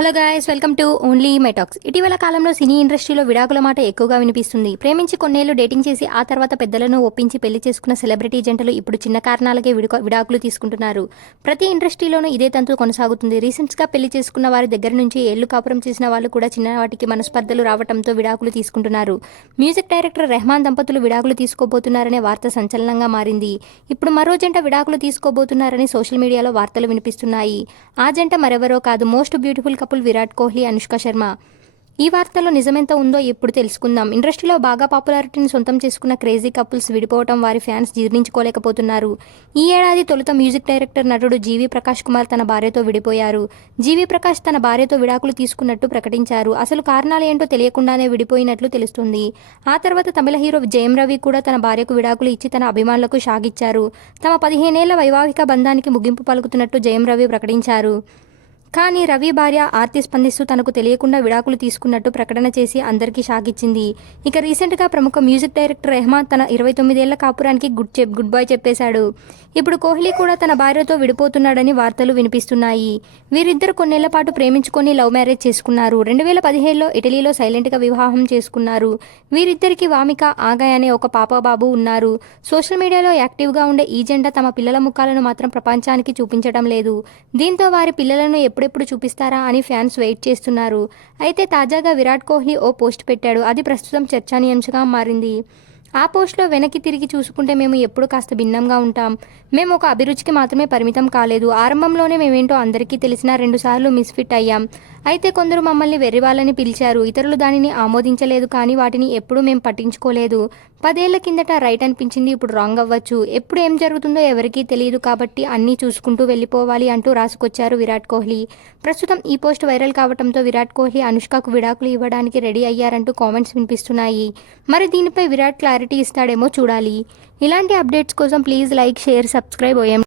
Hello guys welcome to only my talks. ఇటీవల కాలంలో సినీ ఇండస్ట్రీలో విడాకుల మాట ఎక్కువగా వినిపిస్తుంది. ప్రేమించి కొన్నేళ్ళు డేటింగ్ చేసి ఆ తర్వాత పెద్దలను ఒప్పించి పెళ్ళి చేసుకున్న సెలబ్రిటీ జంటలు ఇప్పుడు చిన్న కారణాలకే విడుక- విడాకులు తీసుకుంటున్నారు. ప్రతి ఇండస్ట్రీలోనూ ఇదే తంతు కొనసాగుతుంది. రీసెంట్స్గా పెళ్ళి చేసుకున్న వారి దగ్గర నుంచి ఏళ్ళు కాపురం చేసిన వాళ్ళు కూడా చిన్నవాటికి మనస్పర్ధలు రావడంతో విడాకులు తీసుకుంటున్నారు. మ్యూజిక్ డైరెక్టర్ రెహమాన్ దంపతులు విడాకులు తీసుకోబోతున్నారనే వార్త సంచలనంగా మారింది. ఇప్పుడు మరో జంట విడాకులు తీసుకోబోతున్నారని సోషల్ మీడియాలో వార్తలు వినిపిస్తున్నాయి. ఆ జంట మరెవరో కాదు. Most beautiful couple Virat Kohli Anushka Sharma. ఈ వార్తలో నిజమెంత ఉందో ఇప్పుడు తెలుసుకుందాం. ఇండస్ట్రీలో బాగా పాపులారిటీని సొంతం చేసుకున్న క్రేజీ కపుల్స్ విడిపోవటం వారి ఫ్యాన్స్ జీర్ణించుకోలేకపోతున్నారు. ఈ ఏడాది తొలుత మ్యూజిక్ డైరెక్టర్ నటుడు జీవి ప్రకాష్ కుమార్ తన భార్యతో విడిపోయారు. జీవి ప్రకాష్ తన భార్యతో విడాకులు తీసుకున్నట్టు ప్రకటించారు. అసలు కారణాలు ఏంటో తెలియకుండానే విడిపోయినట్లు తెలుస్తుంది. ఆ తర్వాత తమిళ హీరో జయం రవి కూడా తన భార్యకు విడాకులు ఇచ్చి తన అభిమానులకు షాగిచ్చారు తమ పదిహేనేళ్ళ వైవాహిక బంధానికి ముగింపు పలుకుతున్నట్టు జయం రవి ప్రకటించారు. కానీ రవి భార్య ఆర్తి స్పందిస్తూ తనకు తెలియకుండా విడాకులు తీసుకున్నట్టు ప్రకటన చేసి అందరికీ షాకిచ్చింది ఇక రీసెంట్గా ప్రముఖ మ్యూజిక్ డైరెక్టర్ రెహమాన్ తన ఇరవై తొమ్మిదేళ్ళ కాపురానికి గుడ్ చెప్ గుడ్ బాయ్ చెప్పేశాడు. ఇప్పుడు కోహ్లీ కూడా తన భార్యతో విడిపోతున్నాడని వార్తలు వినిపిస్తున్నాయి. వీరిద్దరు కొన్నేళ్ళ పాటు ప్రేమించుకొని లవ్ మ్యారేజ్ చేసుకున్నారు. రెండు వేల పదిహేడులో ఇటలీలో సైలెంట్గా వివాహం చేసుకున్నారు. వీరిద్దరికి వామిక ఆగాయ్ అనే ఒక పాప బాబు ఉన్నారు. సోషల్ మీడియాలో యాక్టివ్గా ఉండే ఈ తమ పిల్లల ముఖాలను మాత్రం ప్రపంచానికి చూపించడం లేదు. దీంతో వారి పిల్లలను ఎప్పుడెప్పుడు చూపిస్తారా అని ఫ్యాన్స్ వెయిట్ చేస్తున్నారు. అయితే తాజాగా విరాట్ కోహ్లీ ఓ పోస్ట్ పెట్టాడు. అది ప్రస్తుతం చర్చానీయాంశంగా మారింది. ఆ పోస్ట్లో వెనక్కి తిరిగి చూసుకుంటే మేము ఎప్పుడు కాస్త భిన్నంగా ఉంటాం. మేము ఒక అభిరుచికి మాత్రమే పరిమితం కాలేదు. ఆరంభంలోనే మేమేంటో అందరికీ తెలిసిన రెండుసార్లు మిస్ఫిట్ అయ్యాం. అయితే కొందరు మమ్మల్ని వెర్రివాళ్ళని పిలిచారు. ఇతరులు దానిని ఆమోదించలేదు కానీ వాటిని ఎప్పుడూ మేము పట్టించుకోలేదు. పదేళ్ళ కిందట రైట్ అనిపించింది. ఇప్పుడు రాంగ్ అవ్వచ్చు. ఎప్పుడు ఏం జరుగుతుందో ఎవరికీ తెలియదు కాబట్టి అన్నీ చూసుకుంటూ వెళ్ళిపోవాలి అంటూ రాసుకొచ్చారు విరాట్ కోహ్లీ. ప్రస్తుతం ఈ పోస్ట్ వైరల్ కావడంతో విరాట్ కోహ్లీ అనుష్కకు విడాకులు ఇవ్వడానికి రెడీ అయ్యారంటూ కామెంట్స్ వినిపిస్తున్నాయి. మరి దీనిపై విరాట్ క్లారిటీ ఇస్తాడేమో చూడాలి. ఇలాంటి అప్డేట్స్ కోసం please like share subscribe OM